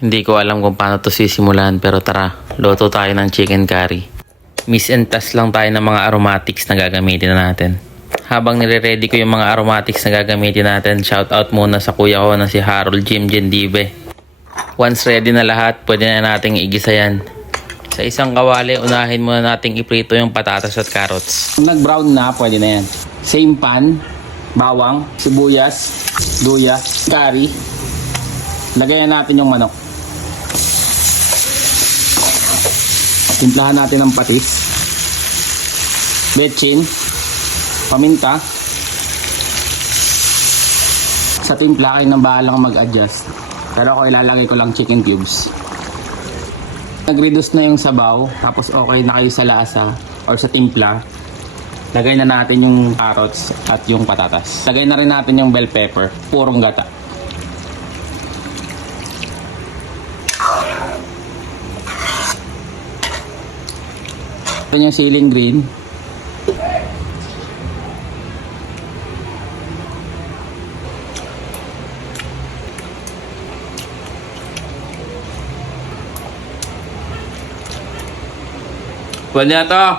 Hindi ko alam kung paano to sisimulan pero tara, luto tayo ng chicken curry. Miss and test lang tayo ng mga aromatics na gagamitin natin. Habang nire-ready ko yung mga aromatics na gagamitin natin, shoutout muna sa kuya ko na si Harold Jim Gendive. Once ready na lahat, pwede na nating igisa yan. Sa isang kawali, unahin muna nating iprito yung patatas at carrots. Kung nag-brown na, pwede na yan. Same pan, bawang, sibuyas, luya, curry. Lagayan natin yung manok. Timplahan natin ng patis, betchin, paminta. Sa timpla kayo nang bahalang mag-adjust. Pero ako ilalagay ko lang chicken cubes. Nag-reduce na yung sabaw, tapos okay na kayo sa lasa or sa timpla. Lagay na natin yung carrots at yung patatas. Lagay na rin natin yung bell pepper, purong gata. Ito yung ceiling green. Pwede na to!